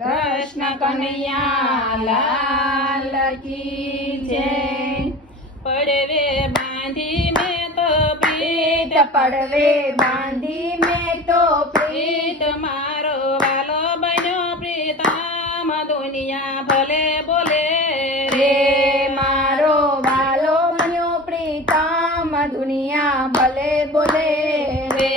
कृष्ण कन्हैया लाल की जय। પડવે બાંધી મેં તો પ્રીત, પડવે બાંધી મેં તો પ્રીત, પ્રીત મારો વાલો બન્યો પ્રીતમ, દુનિયા ભલે બોલે રે મારો વાલો બન્યો પ્રીતમ, દુનિયા ભલે બોલે રે.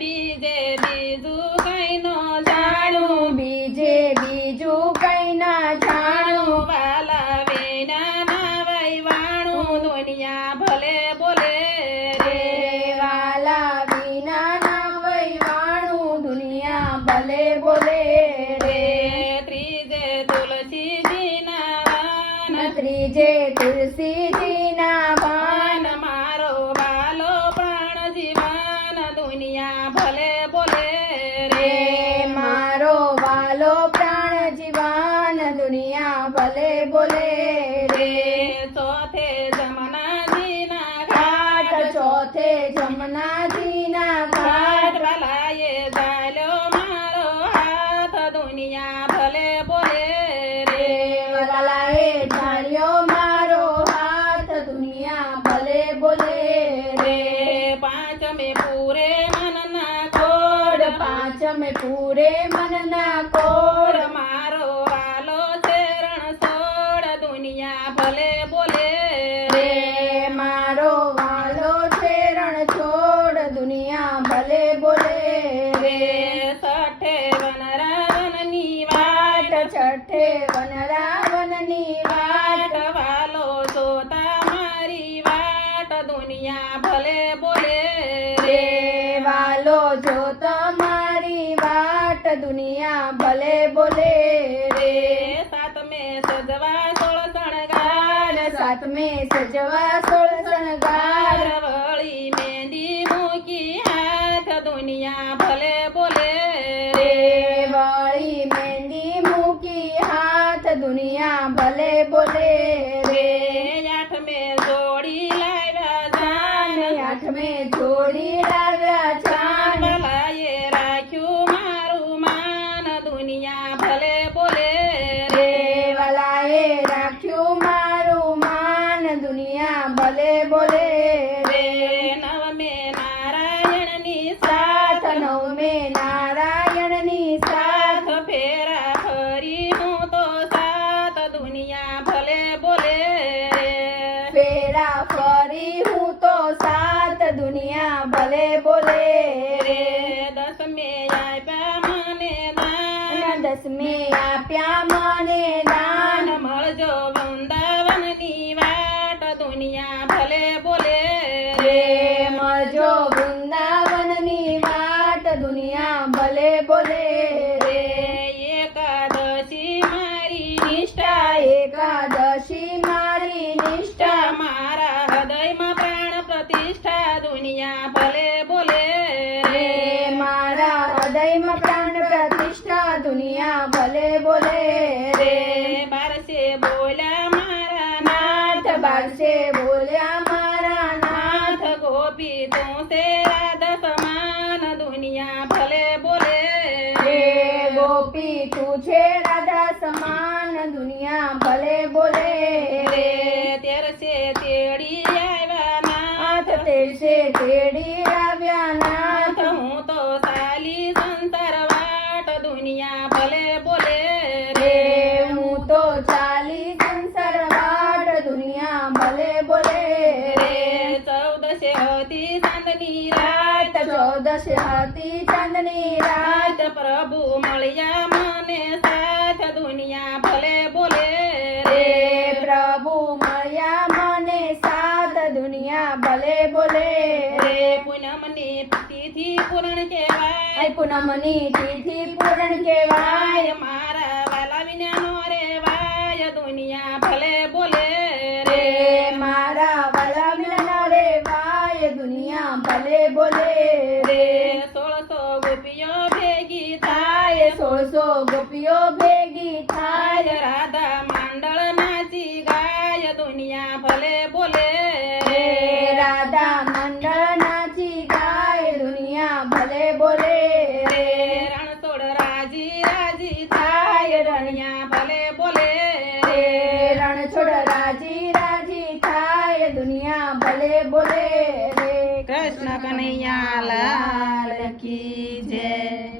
બીજે બીજું કઈ નો જાણું, બીજે બીજું કઈ ના જાણું, વાલા વિના ના વૈવાણું, દુનિયા ભલે બોલે રે વાલા વિના ના વૈવાણું, દુનિયા ભલે બોલે રે. ત્રીજે તુલસીજીના વાન, ત્રીજે તુલસીજીના વાન વાન, મારો વાલો પ્રાણ જીવાન, દુનિયા ભલે બોલે રે મારો વાલો પ્રાણ જીવાન, દુનિયા ભલે બોલે રે. ચોથે જમનાજીના ઘાટ ઘાટ, ચોથે જમનાજીના ઘાટ ઘાટ, વાલાએ ચાલ્યો મારો હાથ, દુનિયા ભલે બોલે રે. વાલાએ ઢાળ્યો મારો હાથ, દુનિયા ભલે બોલે રે. પાંચમે પૂરે મનના કોડ, પાંચમે પૂરે મનના કોડ, કોડ મારો વાલો ચરણ સોડ, દુનિયા ભલે બોલે રે મારો વાલો ચરણ છોડ, દુનિયા ભલે બોલે રે. સઠે વનરાવનની વાટ, છઠ્ઠે વનરાવનની વાટ, વાટ વાલો જોતા મારી વાટ, દુનિયા ભલે બોલે રે વાલો જો તમારી વાટ, દુનિયા ભલે બોલે રે. સાતમે સજવા સોળ શણગાર, સાતમે સજવા સોળ શણગાર, વળી મહેંદી મૂકી હાથ, દુનિયા ભલે બોલે રે વળી મહેંદી મૂકી હાથ, દુનિયા ભલે બોલે રે. આઠમે જોડી લાવ્યા જાન, આઠમે જોડી લાવ્યા ચાંદ, ભલાએ રાખ્યું મારું માન, દુનિયા ભલે બોલે રે વાલાએ રાખ્યું મારું માન, દુનિયા ભલે બોલે રે. નવમે નારાયણની સાત સાથ, નવમે નારાયણની સાથ, સાથ ફેરા ફરી હું તો સાત, દુનિયા ભલે બોલે ફેરા ફરી હું તો સાત, દુનિયા ભલે બોલે રે. દસમે આપ્યા મને દાન, દસમે આપ્યા મને દાન, મળજો વૃંદાવનની વાટ, દુનિયા ભલે બોલે રે મળજો વૃંદાવનની વાટ, દુનિયા ભલે બોલે રે. એકાદશી મારી નિષ્ઠા નિષ્ઠા, એકાદશી મારી નિષ્ઠા, મારા હૃદયમાં પ્રાણ પ્રતિષ્ઠા, દુનિયા ભલે બોલે રે મારા હૃદયમાં પ્રાણ પ્રતિષ્ઠા, દુનિયા ભલે બોલે રે. બારસે બોલ્યા મારા નાથ બારસે બોલ્યા મારા નાથ, નાથ, ગોપી તું સે રાધા સમાન, દુનિયા ભલે બોલે રે ગોપી તું છે રાધા સમાન, દુનિયા ભલે બોલે રે. તેરસે તેડી આવ્યા નાથ નાથ, તેરસે તેડી આવ્યા નાથ, હું તો સાલી સંસાર વાટ, દુનિયા ભલે બોલે રે હું તો ચાલી સંસાર વાટ, દુનિયા ભલે બોલે રે. ચૌદસે હતી ચાંદની રાત રાત, ચૌદશ હતી ચાંદની રાત, રાત પ્રભુ મળ્યા મને સાથ, દુનિયા ભલે બોલે રે પ્રભુ મળ્યા મને સાથ, દુનિયા ભલે બોલે રે. પૂનમની તિથિ પૂરણ કહેવાય, પૂનમની તિથિ પૂરણ કહેવાય, મારા વાલા વિના નો રેવાય, દુનિયા ભલે બોલે રે મારા વાલા વિના રેવાય, દુનિયા ભલે બોલે રે. 1600 ગોપીઓ ભેગી થાય થાય, 1600 ગોપીઓ ભેગી થાય, રાધા માંડળ નાચી ગાય, દુનિયા ભલે બોલે રે રાધા મંડળ નાચી ગાય, દુનિયા ભલે બોલે રે. રણછોડ રાજી રાજી થાય, દુનિયા ભલે બોલે રે રણછોડ રાજી રાજી થાય દુનિયા ભલે બોલે રે કૃષ્ણ કનૈયા લાલ કી જય